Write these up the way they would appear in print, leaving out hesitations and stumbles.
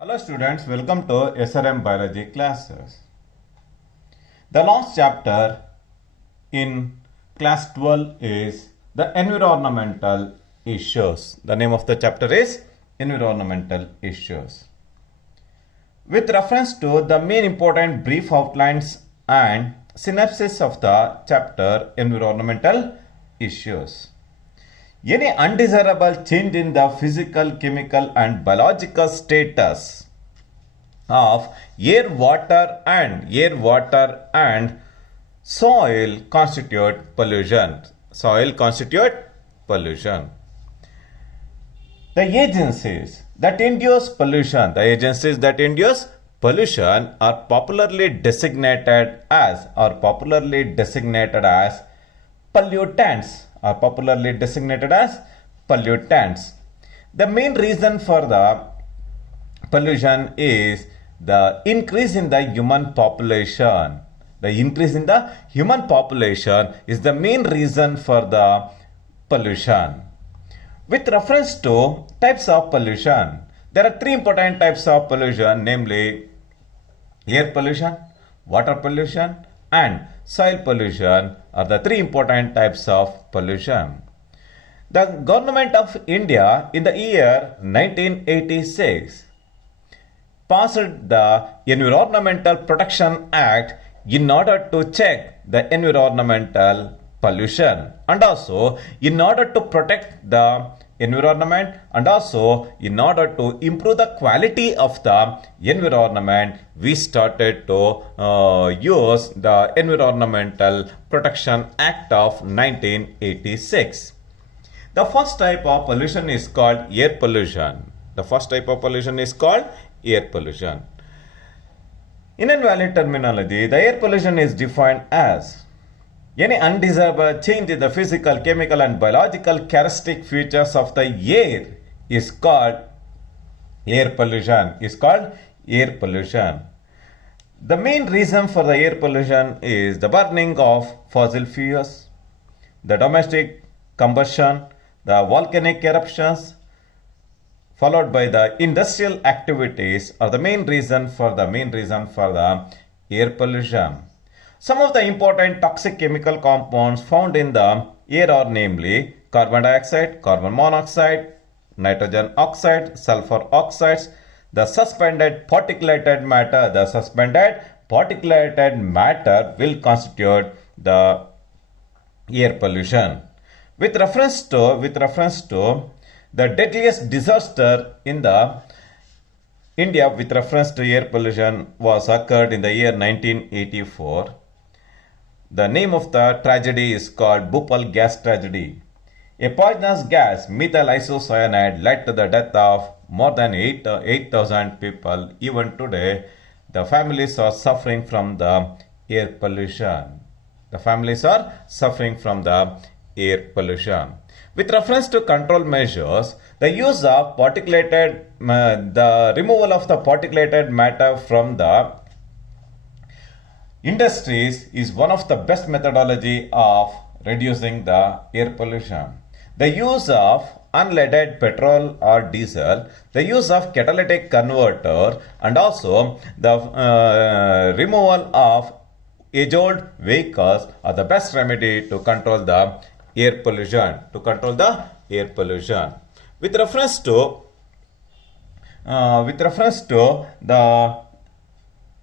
Hello students, welcome to SRM Biology classes. The last chapter in class 12 is the environmental issues. The name of the chapter is environmental issues. With reference to the main important brief outlines and synopsis of the chapter environmental issues. Any undesirable change in the physical, chemical and biological status of air, water and soil constitute pollution. Soil constitute pollution. The agencies that induce pollution, are popularly designated as pollutants. The main reason for the pollution is the increase in the human population. The increase in the human population is the main reason for the pollution. With reference to types of pollution, there are three important types of pollution, namely air pollution, water pollution and soil pollution are the three important types of pollution. The government of India in the year 1986 passed the Environmental Protection Act in order to check the environmental pollution and also in order to protect the environment and also in order to improve the quality of the environment, we started to use the Environmental Protection Act of 1986. The first type of pollution is called air pollution. In invalid terminology, the air pollution is defined as any undesirable change in the physical, chemical and biological characteristic features of the air is called air pollution. The main reason for the air pollution is the burning of fossil fuels, the domestic combustion, the volcanic eruptions, followed by the industrial activities are the main reason for the air pollution. Some of the important toxic chemical compounds found in the air are namely carbon dioxide, carbon monoxide, nitrogen oxide, sulfur oxides, the suspended particulated matter will constitute the air pollution. With reference to the deadliest disaster in the India with reference to air pollution was occurred in the year 1984. The name of the tragedy is called Bhopal gas tragedy. A poisonous gas, methyl isocyanide, led to the death of more than 8,000 people. Even today, the families are suffering from the air pollution. With reference to control measures, the use of the removal of the particulated matter from the industries is one of the best methodology of reducing the air pollution. The use of unleaded petrol or diesel, the use of catalytic converter and also the removal of age-old vehicles are the best remedy to control the air pollution. With reference to the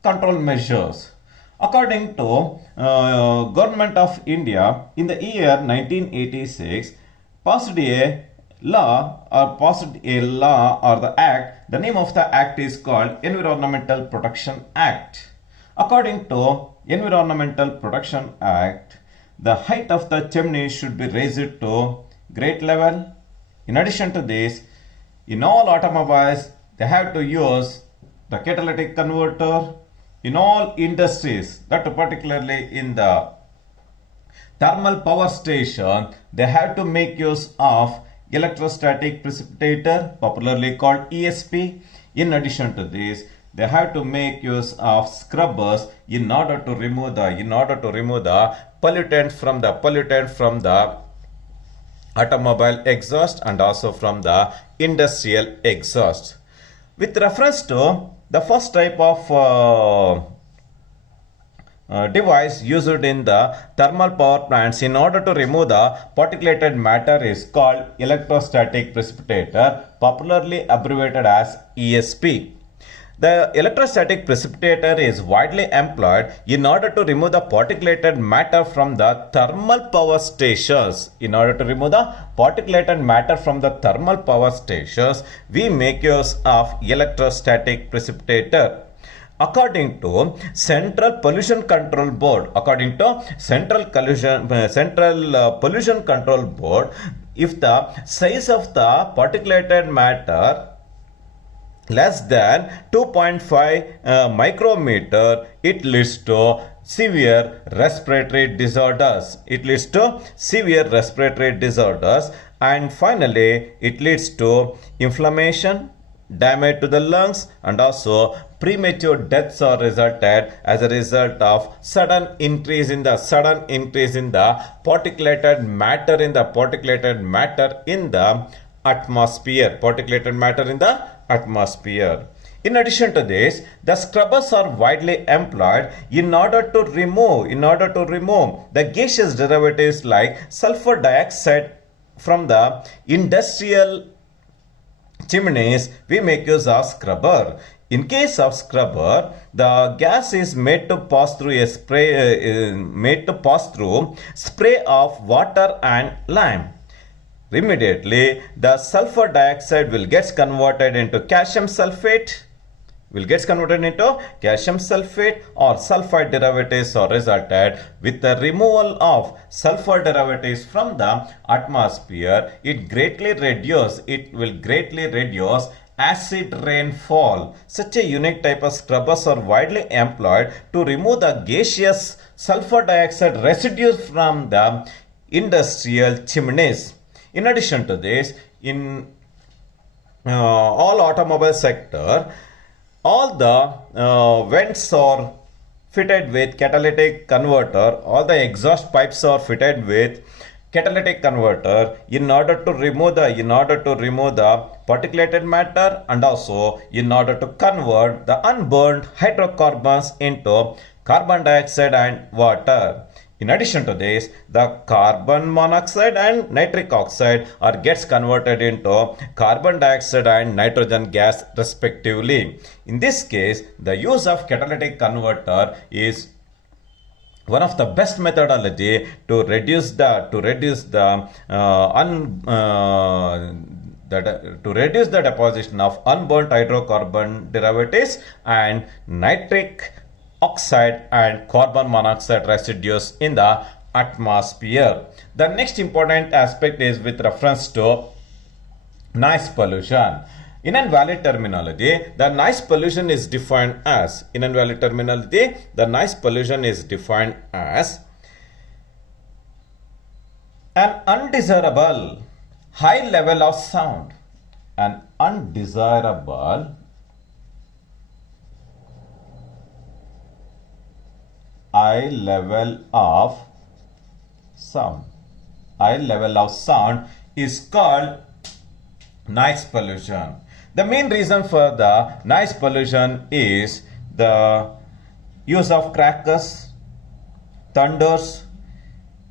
control measures, according to Government of India in the year 1986 passed a law or the act. The name of the act is called Environmental Protection Act. According to Environmental Protection Act, the height of the chimney should be raised to grade level. In addition to this, in all automobiles, they have to use the catalytic converter. In all industries, that particularly in the thermal power station, they have to make use of electrostatic precipitator, popularly called ESP. In addition to this, they have to make use of scrubbers in order to remove the pollutant from the automobile exhaust and also from the industrial exhaust. With reference to the first type of device used in the thermal power plants in order to remove the particulated matter is called electrostatic precipitator, popularly abbreviated as ESP. The electrostatic precipitator is widely employed in order to remove the particulated matter from the thermal power stations. In order to remove the particulated matter from the thermal power stations, we make use of electrostatic precipitator. According to Central Pollution Control Board, Pollution Control Board, if the size of the particulated matter less than 2.5 micrometer, it leads to severe respiratory disorders. And finally it leads to inflammation, damage to the lungs, and also premature deaths are resulted as a result of sudden increase in the particulated matter in the atmosphere. In addition to this, the scrubbers are widely employed in order to remove the gaseous derivatives like sulfur dioxide from the industrial chimneys. We make use of scrubber. In case of scrubber, the gas is made to pass through spray of water and lime. Immediately, the sulfur dioxide will get converted into calcium sulfate. Or sulfide derivatives are resulted. With the removal of sulfur derivatives from the atmosphere, it will greatly reduce acid rainfall. Such a unique type of scrubbers are widely employed to remove the gaseous sulfur dioxide residues from the industrial chimneys. In addition to this, in all automobile sector, all the vents are fitted with catalytic converter. All the exhaust pipes are fitted with catalytic converter in order to remove the particulated matter, and also in order to convert the unburned hydrocarbons into carbon dioxide and water. In addition to this, the carbon monoxide and nitric oxide gets converted into carbon dioxide and nitrogen gas respectively. In this case, the use of catalytic converter is one of the best methodology to reduce the deposition of unburnt hydrocarbon derivatives and nitric oxide and carbon monoxide residues in the atmosphere. The next important aspect is with reference to noise pollution. In invalid terminology, the noise pollution is defined as an undesirable high level of sound. An undesirable high level of sound is called noise pollution. The main reason for the noise pollution is the use of crackers, thunders,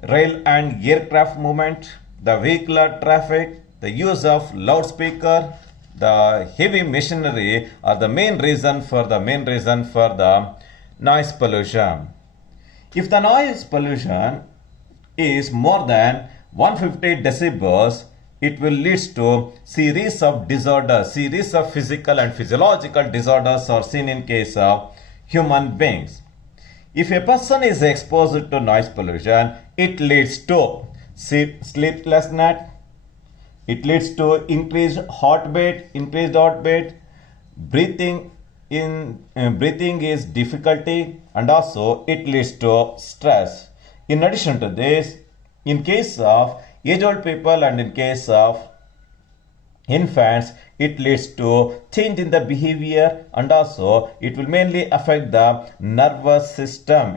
rail and aircraft movement, the vehicular traffic, the use of loudspeaker, the heavy machinery are the main reason for the noise pollution. If the noise pollution is more than 150 decibels, it will lead to series of physical and physiological disorders are seen in case of human beings. If a person is exposed to noise pollution, it leads to sleeplessness, it leads to increased heartbeat, breathing is difficulty, and also it leads to stress. In addition to this, in case of age-old people and in case of infants, it leads to change in the behavior, and also it will mainly affect the nervous system.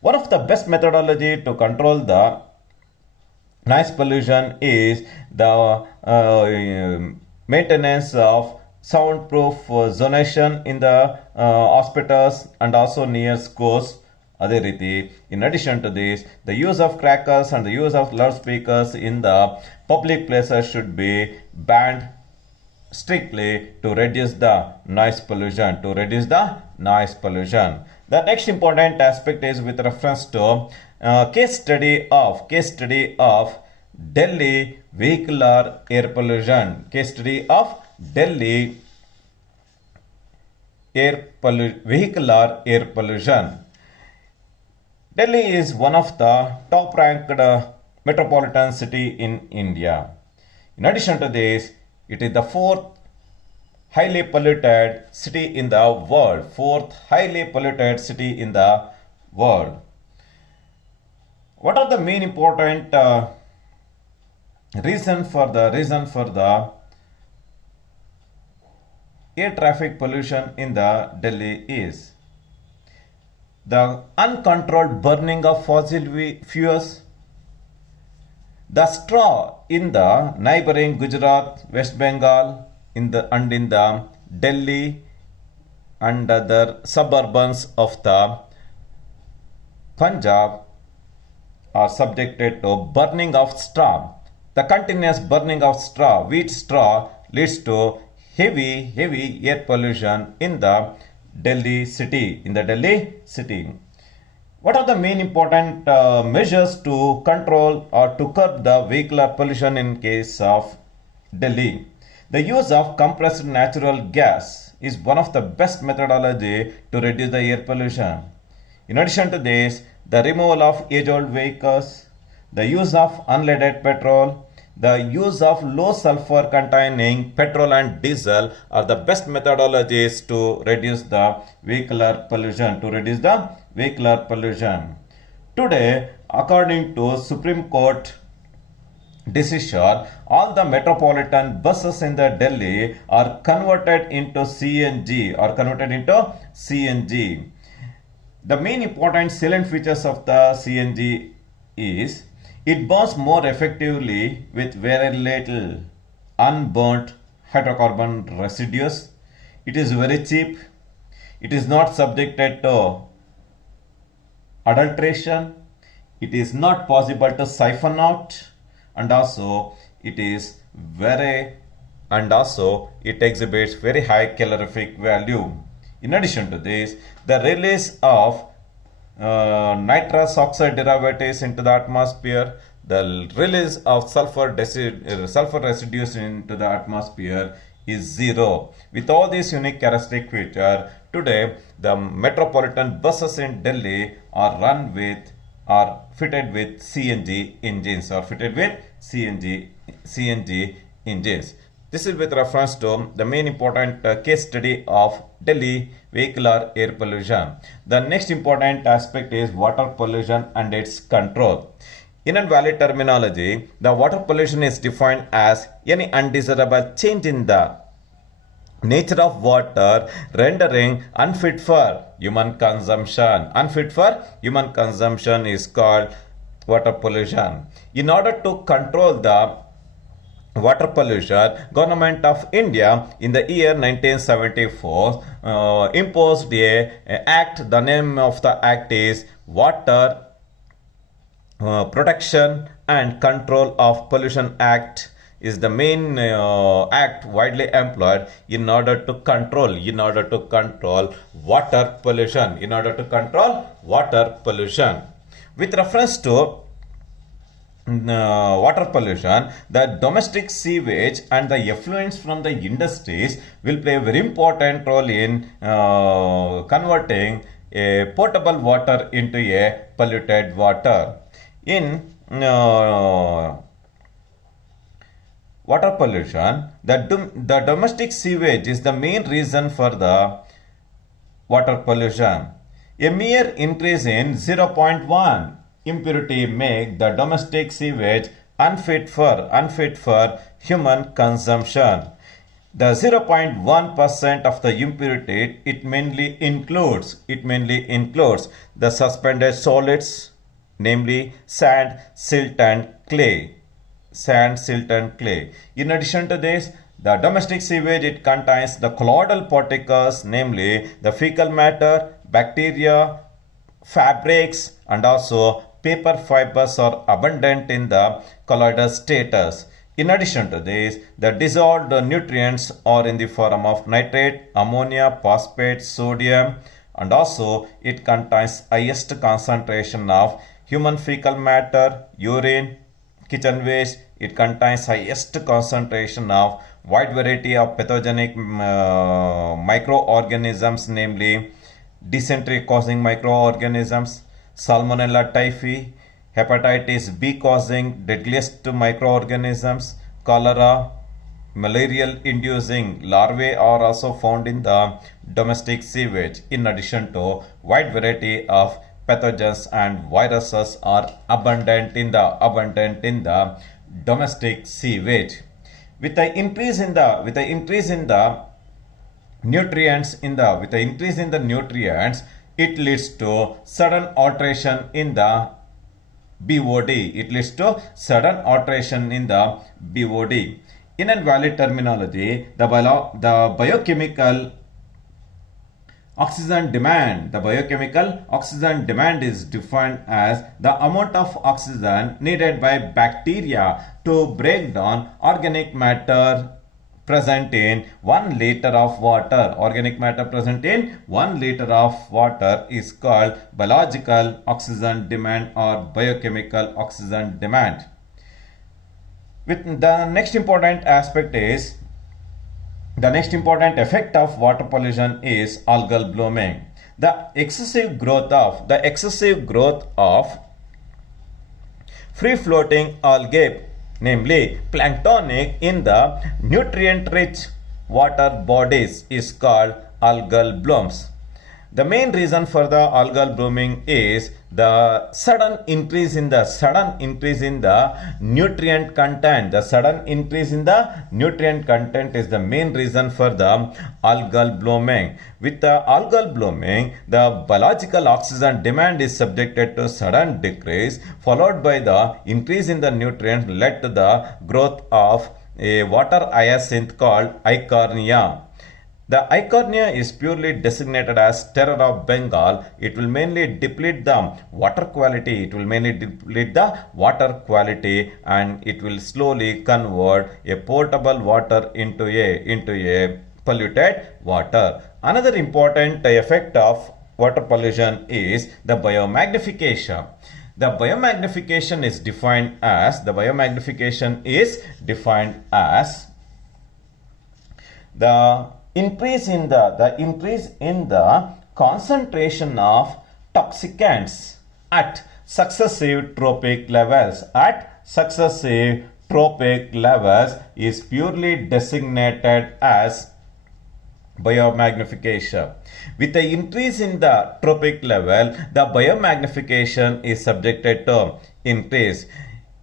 One of the best methodology to control the noise pollution is the maintenance of soundproof zonation in the hospitals and also near schools. ಅದೇ ರೀತಿ in addition to this, the use of crackers and the use of loudspeakers in the public places should be banned strictly to reduce the noise pollution. The next important aspect is with reference to case study of Delhi vehicular air pollution. Vehicular air pollution. Delhi is one of the top ranked metropolitan city in India. In addition to this, it is the fourth highly polluted city in the world. What are the main important reason for the air traffic pollution in the Delhi is the uncontrolled burning of fossil fuels, the straw in the neighboring Gujarat, West Bengal, in the Delhi and other suburbans of the Punjab are subjected to burning of straw. The continuous burning of wheat straw leads to heavy air pollution in the Delhi city. What are the main important measures to control or to curb the vehicular pollution in case of Delhi? The use of compressed natural gas is one of the best methodology to reduce the air pollution. In addition to this, the removal of age-old vehicles, the use of unleaded petrol, the use of low sulfur containing petrol and diesel are the best methodologies to reduce the vehicular pollution. Today, according to Supreme Court decision, all the metropolitan buses in the Delhi are converted into CNG. The main important salient features of the CNG is it burns more effectively with very little unburnt hydrocarbon residues. It is very cheap. It is not subjected to adulteration. It is not possible to siphon out, and also it exhibits very high calorific value. In addition to this, the release of nitrous oxide derivatives into the atmosphere, the release of sulfur residues into the atmosphere is zero. With all these unique characteristic features, today the metropolitan buses in Delhi are fitted with CNG engines. This is with reference to the main important case study of Delhi vehicular air pollution. The next important aspect is water pollution and its control. In a valid terminology, the water pollution is defined as any undesirable change in the nature of water rendering unfit for human consumption is called water pollution. In order to control the water pollution, Government of India in the year 1974 imposed a act. The name of the act is Water Protection and Control of Pollution Act. Is the main act widely employed in order to control water pollution. With reference to water pollution, the domestic sewage and the effluents from the industries will play a very important role in converting a potable water into a polluted water. In water pollution, the domestic sewage is the main reason for the water pollution. A mere increase in 0.1 impurity make the domestic sewage unfit for human consumption. The 0.1% of the impurity it mainly includes the suspended solids, namely sand, silt and clay. In addition to this, The domestic sewage, it contains the colloidal particles, namely the fecal matter, bacteria, fabrics, and also paper fibers are abundant in the colloidal status. In addition to this, the dissolved nutrients are in the form of nitrate, ammonia, phosphate, sodium, and also it contains highest concentration of human fecal matter, urine, kitchen waste. It contains highest concentration of wide variety of pathogenic microorganisms, namely dysentery causing microorganisms, Salmonella typhi, hepatitis B causing deadliest microorganisms, cholera, malarial inducing larvae are also found in the domestic sewage. In addition to wide variety of pathogens and viruses are abundant in the domestic sewage. With the increase in the nutrients it leads to sudden alteration in the BOD. In an valid terminology, the biochemical oxygen demand is defined as the amount of oxygen needed by bacteria to break down organic matter present in 1 liter of water. Organic matter present in 1 liter of water is called biological oxygen demand or biochemical oxygen demand. With the next important effect of water pollution is algal blooming. The excessive growth of free floating algae, namely planktonic, in the nutrient rich water bodies is called algal blooms. The main reason for the algal blooming is the sudden increase in the nutrient content. The sudden increase in the nutrient content is the main reason for the algal blooming. With the algal blooming, the biological oxygen demand is subjected to sudden decrease, followed by the increase in the nutrients led to the growth of a water hyacinth called Eichhornia. The Eichhornia is purely designated as terror of Bengal. It will mainly deplete the water quality. And it will slowly convert a potable water into a polluted water. Another important effect of water pollution is the biomagnification. The biomagnification is defined as the increase in the concentration of toxicants at successive tropic levels is purely designated as biomagnification. With the increase in the tropic level, the biomagnification is subjected to increase.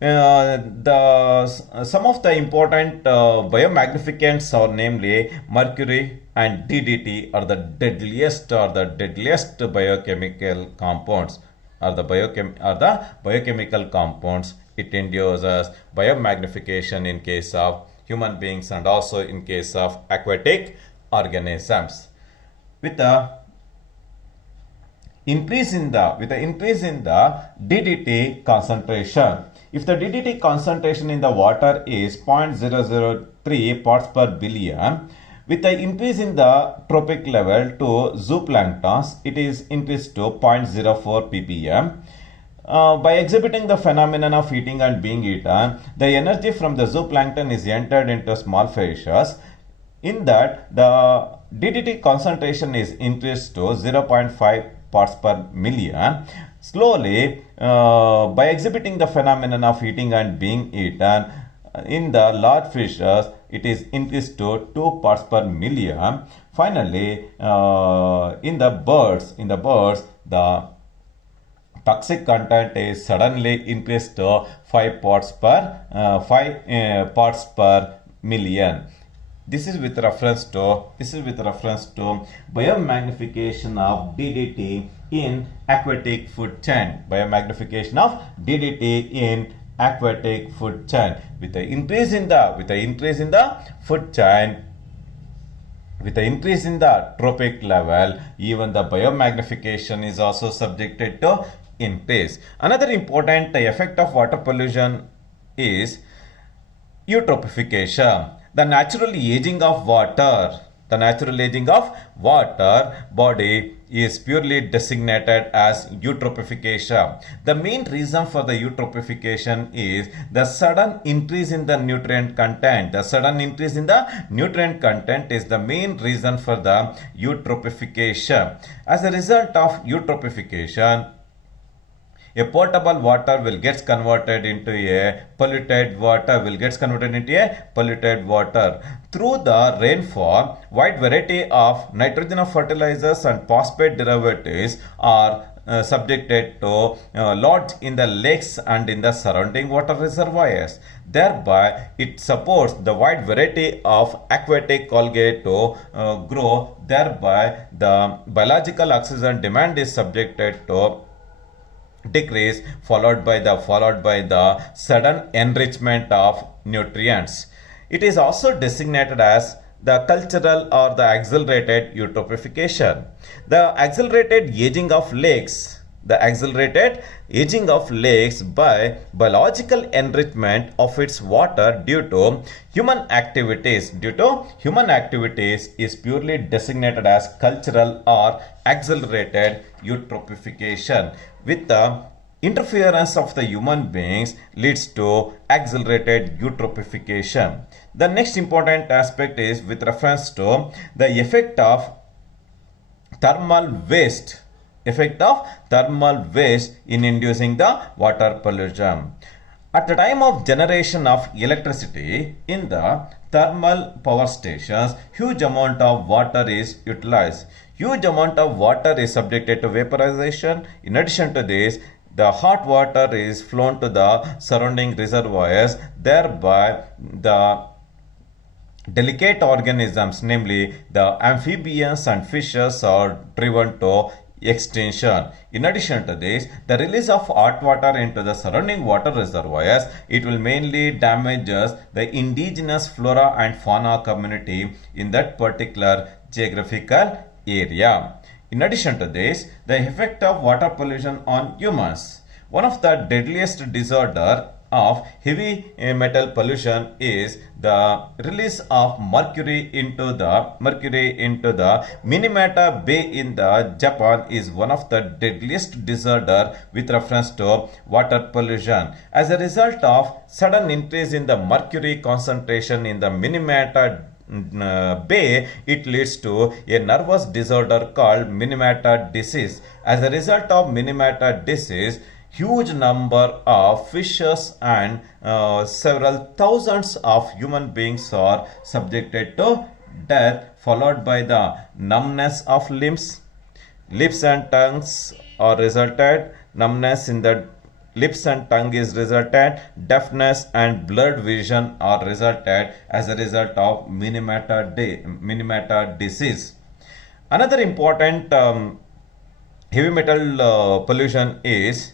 Some of the important biomagnificants are namely mercury and DDT are the deadliest biochemical compounds. It induces biomagnification in case of human beings and also in case of aquatic organisms. With the increase in the DDT concentration, if the DDT concentration in the water is 0.003 parts per billion, with the increase in the tropic level to zooplanktons, it is increased to 0.04 ppm. By exhibiting the phenomenon of eating and being eaten, the energy from the zooplankton is entered into small fishes. In that, the DDT concentration is increased to 0.5 parts per million. Slowly, by exhibiting the phenomenon of eating and being eaten, in the large fishes, it is increased to 2 parts per million. Finally, in the birds, the toxic content is suddenly increased to 5 parts per million. This is with reference to biomagnification of DDT in aquatic food chain. Biomagnification of DDT in aquatic food chain. With the increase in the food chain, with the increase in the trophic level, even the biomagnification is also subjected to increase. Another important effect of water pollution is eutrophication, the natural aging of water. The natural aging of water body is purely designated as eutrophication. The main reason for the eutrophication is the sudden increase in the nutrient content. The sudden increase in the nutrient content is the main reason for the eutrophication. As a result of eutrophication, a potable water will gets converted into a polluted water through the rainfall. Wide variety of nitrogen fertilizers and phosphate derivatives are subjected to lodge in the lakes and in the surrounding water reservoirs. Thereby, it supports the wide variety of aquatic algae to grow. Thereby, the biological oxygen demand is subjected to decrease, followed by the sudden enrichment of nutrients. It is also designated as the cultural or the accelerated eutrophication. The accelerated aging of lakes by biological enrichment of its water due to human activities is purely designated as cultural or accelerated eutrophication. With the interference of the human beings leads to accelerated eutrophication. The next important aspect is with reference to the effect of thermal waste in inducing the water pollution. At the time of generation of electricity in the thermal power stations, huge amount of water is utilized. Huge amount of water is subjected to vaporization. In addition to this, the hot water is flown to the surrounding reservoirs. Thereby, the delicate organisms, namely the amphibians and fishes, are driven to extinction. In addition to this, the release of hot water into the surrounding water reservoirs, it will mainly damages the indigenous flora and fauna community in that particular geographical area. In addition to this, the effect of water pollution on humans. One of the deadliest disorder of heavy metal pollution is the release of mercury into the Minamata Bay in the Japan is one of the deadliest disorder with reference to water pollution. As a result of sudden increase in the mercury concentration in the Minamata Bay, it leads to a nervous disorder called Minamata disease. As a result of Minamata disease, huge number of fishes and several thousands of human beings are subjected to death, followed by the numbness of limbs and tongues are resulted. Numbness in the lips and tongue is resulted. Deafness and blurred vision are resulted as a result of Minamata disease. Another important heavy metal pollution is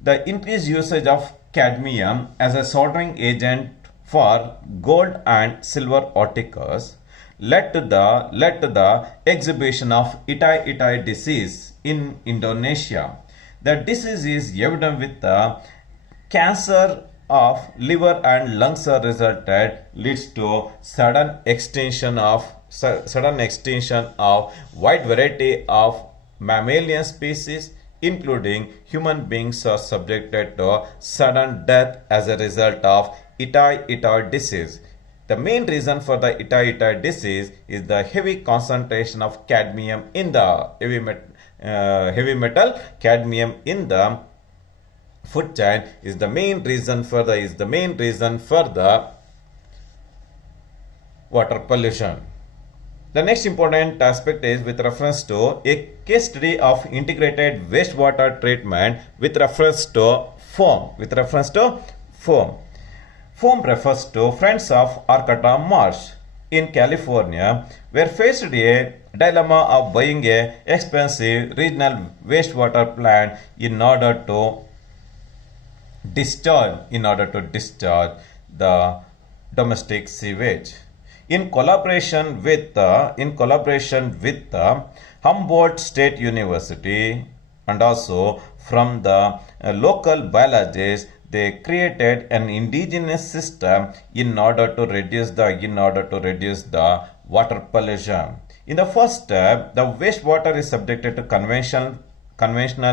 the increased usage of cadmium as a soldering agent for gold and silver articles led to the exhibition of Itai disease in Indonesia. The disease is evident with the cancer of liver and lungs are resulted, leads to sudden extinction of wide variety of mammalian species, including human beings, are subjected to sudden death as a result of Itai disease. The main reason for the Itai disease is the heavy concentration of cadmium in the heavy metal cadmium in the food chain is the main reason for the water pollution. The next important aspect is with reference to a case study of integrated wastewater treatment with reference to foam. Foam refers to Friends of Arcata Marsh in California were faced a dilemma of buying a expensive regional wastewater plant in order to discharge in order to discharge the domestic sewage. In collaboration with Humboldt State University and also from the local biologists, they created an indigenous system in order to reduce the water pollution. In the first step, the wastewater is subjected to conventional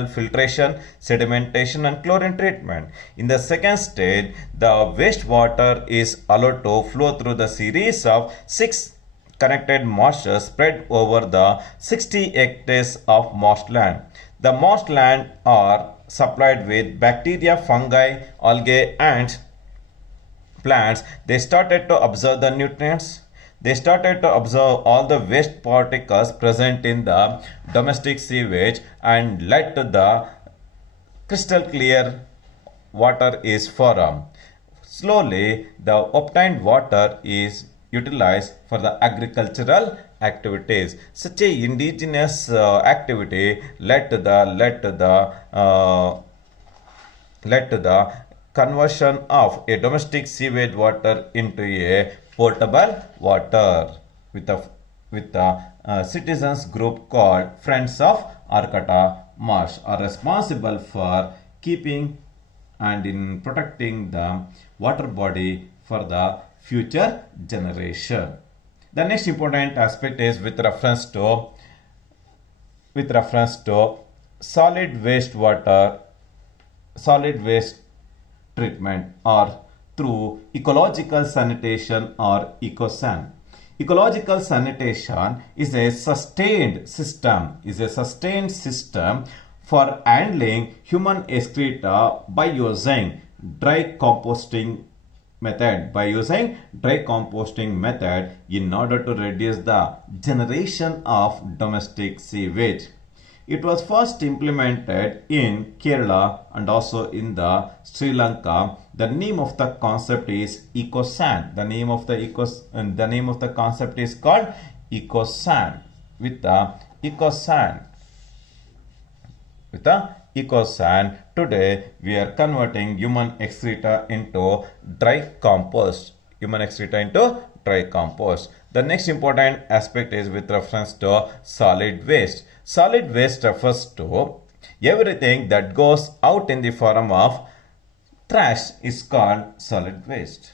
filtration, sedimentation, and chlorine treatment. In the second stage, the wastewater is allowed to flow through the series of 6 connected marshes spread over the 60 hectares of marshland. The marshland are supplied with bacteria, fungi, algae, and plants. They started to observe the nutrients. They started to observe all the waste particles present in the domestic sewage and led to the crystal clear water is formed. Slowly, the obtained water is utilized for the agricultural activities. Such a indigenous activity led to the conversion of a domestic sewage water into a potable water with a citizens group called Friends of Arcata Marsh are responsible for keeping and in protecting the water body for the future generation. The next important aspect is with reference to solid waste treatment or through ecological sanitation or ecosan. Ecological sanitation is a sustained system for handling human excreta by using dry composting method in order to reduce the generation of domestic sewage. It was first implemented in Kerala and also in the Sri Lanka. The name of the concept is ecosan. The name of the concept is called ecosan. With the ecosan, today we are converting human excreta into dry compost. The next important aspect is with reference to solid waste. Solid waste refers to everything that goes out in the form of trash is called solid waste.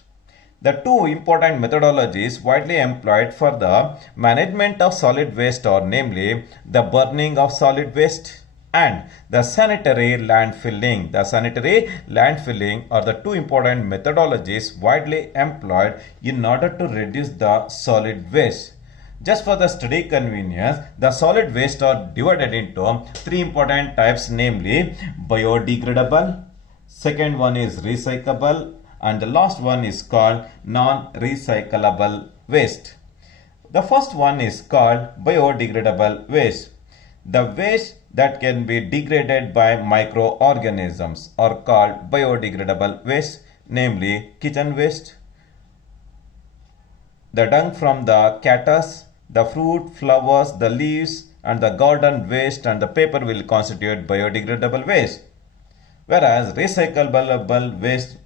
The two important methodologies widely employed for the management of solid waste are namely the burning of solid waste and the sanitary landfilling. The sanitary landfilling are the two important methodologies widely employed in order to reduce the solid waste. Just for the study convenience, the solid waste are divided into three important types, namely biodegradable, second one is recyclable, and the last one is called non-recyclable waste. The first one is called biodegradable waste. The waste that can be degraded by microorganisms are called biodegradable waste, namely kitchen waste, the dung from the cactus, the fruit, flowers, the leaves, and the garden waste and the paper will constitute biodegradable waste. Whereas recyclable waste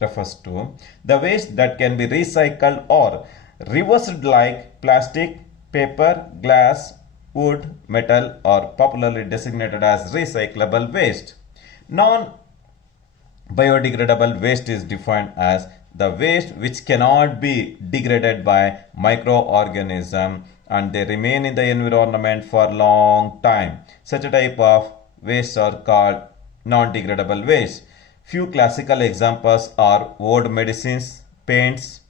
refers to the waste that can be recycled or reversed like plastic, paper, glass, wood, metal are popularly designated as recyclable waste. Non-biodegradable waste is defined as the waste which cannot be degraded by microorganism and they remain in the environment for long time. Such a type of waste are called non-degradable waste. Few classical examples are wood medicines, paints,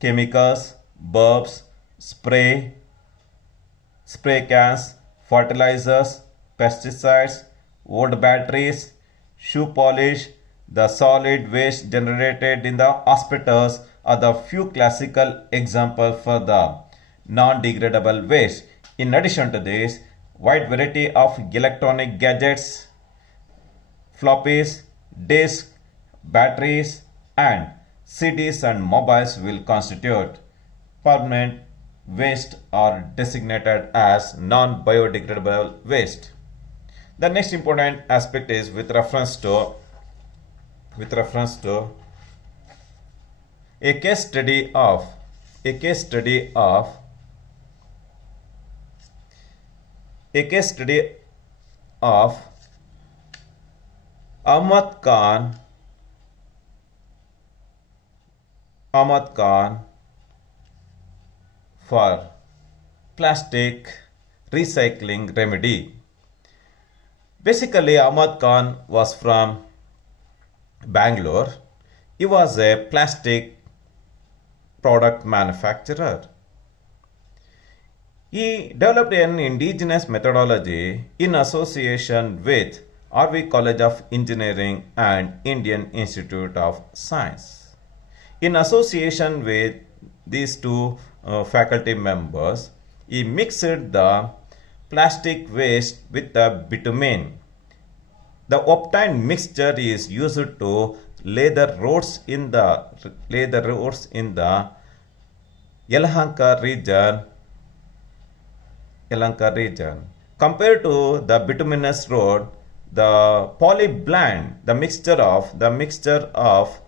chemicals, bulbs, spray cans, fertilizers, pesticides, wood batteries, shoe polish. The solid waste generated in the hospitals are the few classical examples for the non-degradable waste. In addition to this, wide variety of electronic gadgets, floppies, disks, batteries, and CDs and mobiles will constitute permanent waste are designated as non-biodegradable waste. The next important aspect is with reference to with reference to a case study of a case study of a case study of Ahmad Khan for plastic recycling remedy. Basically, Ahmad Khan was from Bangalore. He was a plastic product manufacturer. He developed an indigenous methodology in association with RV College of Engineering and Indian Institute of Science. In association with these two faculty members, he mixed the plastic waste with the bitumen. The obtained mixture is used to lay the roads in the Yelahanka region. Compared to the bituminous road, the polyblend, the mixture of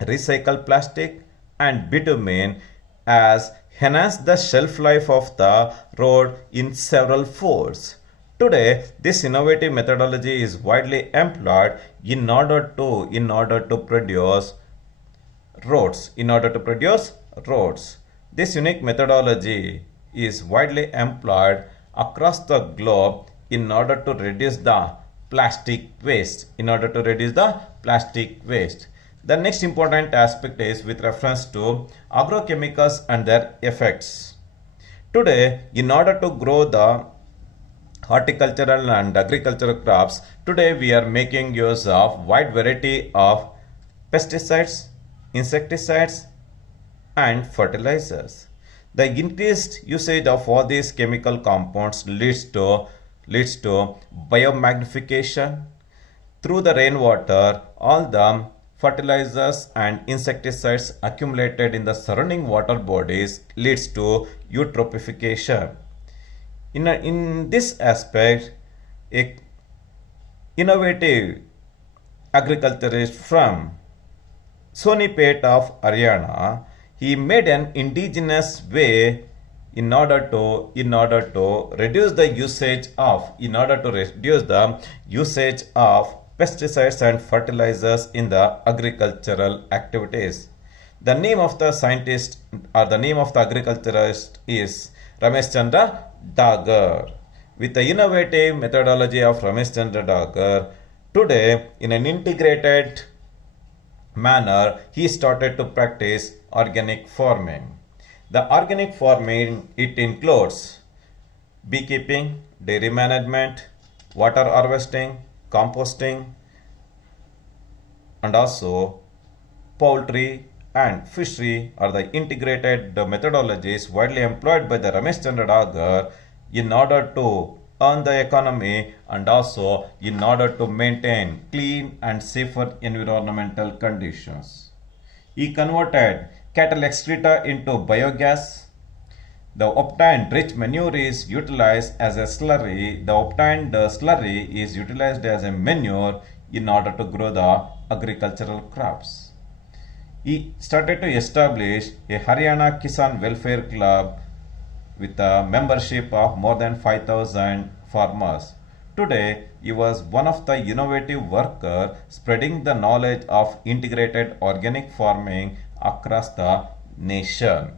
recycled plastic and bitumen has enhanced the shelf life of the road in several folds. Today, this innovative methodology is widely employed in order to produce roads. This unique methodology is widely employed across the globe in order to reduce the plastic waste. The next important aspect is with reference to agrochemicals and their effects. Today, in order to grow the horticultural and agricultural crops, today we are making use of wide variety of pesticides, insecticides and fertilizers. The increased usage of all these chemical compounds leads to biomagnification. Through the rainwater, all the fertilizers and insecticides accumulated in the surrounding water bodies leads to eutrophication. In this aspect, a innovative agriculturist from Sonipet of Haryana, he made an indigenous way in order to reduce the usage of pesticides and fertilizers in the agricultural activities. The name of the scientist or the name of the agriculturist is Ramesh Chandra Dagar. With the innovative methodology of Ramesh Chandra Dagar, today in an integrated manner, he started to practice organic farming. The organic farming, it includes beekeeping, dairy management, water harvesting, composting, and also poultry and fishery are the integrated methodologies widely employed by the Ramesh Chandra Dagar in order to earn the economy and also in order to maintain clean and safer environmental conditions. He converted cattle excreta into biogas. The obtained rich manure is utilized as a slurry. The obtained slurry is utilized as a manure in order to grow the agricultural crops. He started to establish a Haryana Kisan Welfare Club with a membership of more than 5,000 farmers. Today, he was one of the innovative workers spreading the knowledge of integrated organic farming across the nation.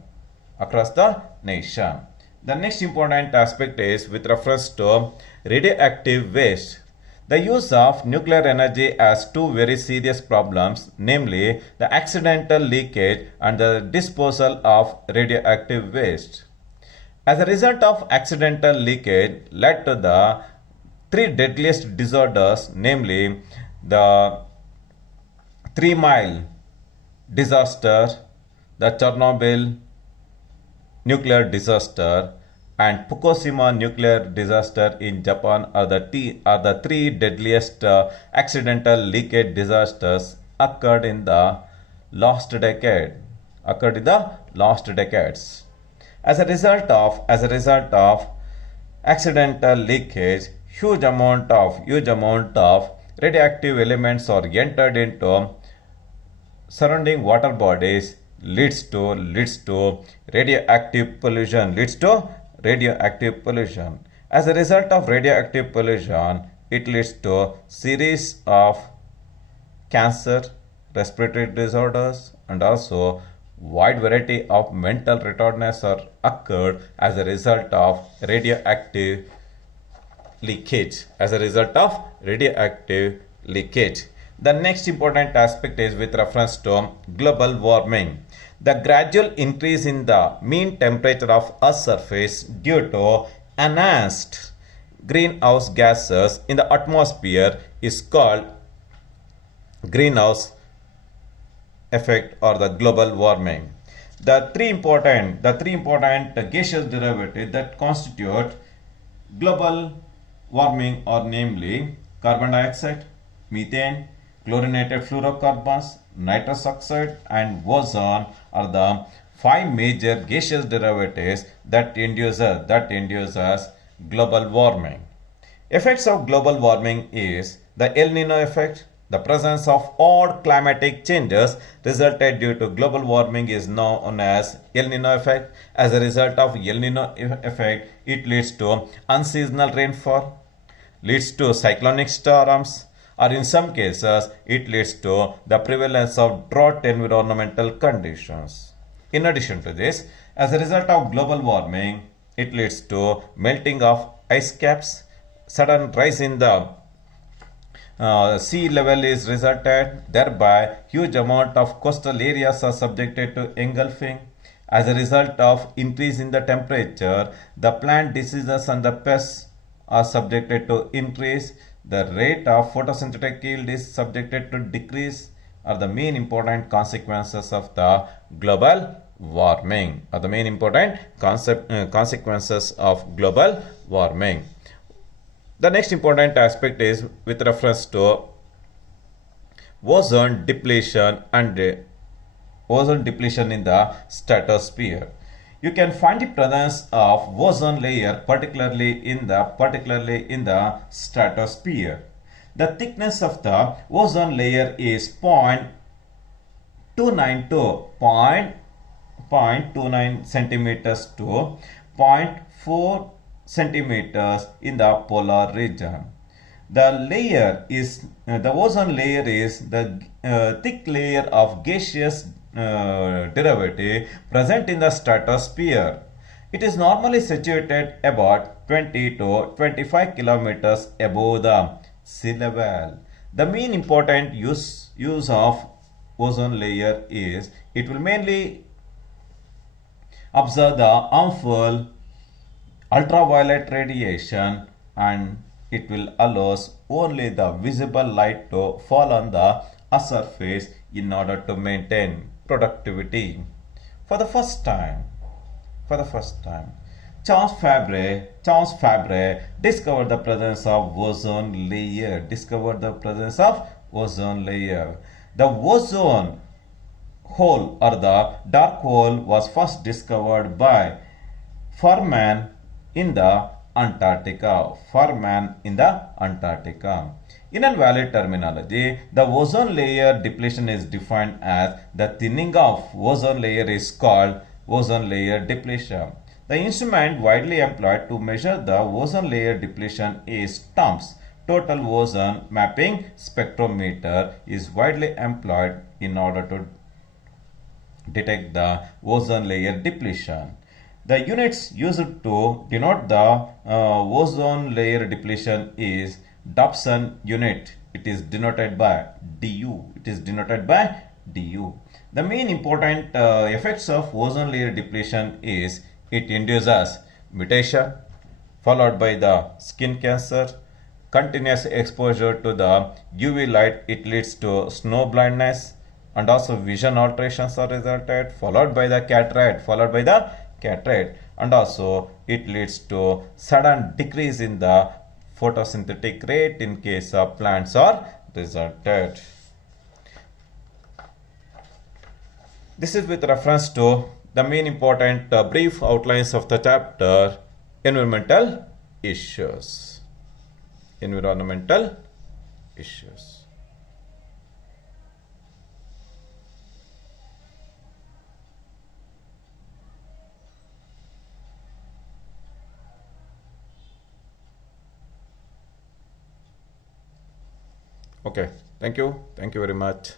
The next important aspect is with reference to radioactive waste. The use of nuclear energy has two very serious problems, namely the accidental leakage and the disposal of radioactive waste. As a result of accidental leakage led to the three deadliest disorders, namely the 3 Mile disaster, the Chernobyl nuclear disaster, and Fukushima nuclear disaster in Japan are the three deadliest accidental leakage disasters occurred in the last decades. As a result of accidental leakage, huge amount of radioactive elements are entered into surrounding water bodies leads to radioactive pollution, as a result of radioactive pollution it leads to series of cancer, respiratory disorders, and also wide variety of mental retardedness are occurred as a result of radioactive leakage. The next important aspect is with reference to global warming. The gradual increase in the mean temperature of Earth's surface due to enhanced greenhouse gases in the atmosphere is called greenhouse effect or the global warming. The three important gaseous derivatives that constitute global warming are namely carbon dioxide, methane, chlorinated fluorocarbons, nitrous oxide, and ozone are the five major gaseous derivatives that induces global warming. Effects of global warming is the El Nino effect. The presence of odd climatic changes resulted due to global warming is known as El Nino effect. As a result of El Nino effect, it leads to unseasonal rainfall, leads to cyclonic storms, or in some cases, it leads to the prevalence of drought environmental conditions. In addition to this, as a result of global warming, it leads to melting of ice caps, sudden rise in the sea level is resulted, thereby huge amount of coastal areas are subjected to engulfing. As a result of increase in the temperature, the plant diseases and the pests are subjected to increase. The rate of photosynthetic yield is subjected to decrease are the main important consequences of the global warming. Consequences of global warming. The next important aspect is with reference to ozone depletion and ozone depletion in the stratosphere. You can find the presence of ozone layer particularly in the stratosphere. The thickness of the ozone layer is 0.29 to 0.29 centimeters to 0.4 centimeters in the polar region. The ozone layer is the thick layer of gaseous derivative present in the stratosphere. It is normally situated about 20 to 25 kilometers above the sea level. The main important use of ozone layer is it will mainly observe the harmful ultraviolet radiation, and it will allows only the visible light to fall on the Earth's surface in order to maintain productivity. For the first time, Charles Fabre discovered the presence of ozone layer. The ozone hole or the dark hole was first discovered by Furman in the Antarctica. In invalid terminology, the ozone layer depletion is defined as the thinning of ozone layer is called ozone layer depletion. The instrument widely employed to measure the ozone layer depletion is TOMS. Total ozone mapping spectrometer is widely employed in order to detect the ozone layer depletion. The units used to denote the ozone layer depletion is Dobson unit. It is denoted by DU. The main important effects of ozone layer depletion is it induces mutation, followed by the skin cancer, continuous exposure to the UV light. It leads to snow blindness, and also vision alterations are resulted, followed by the cataract, and also it leads to sudden decrease in the photosynthetic rate in case of plants are resulted. This is with reference to the main important brief outlines of the chapter environmental issues. issues. Okay, thank you very much.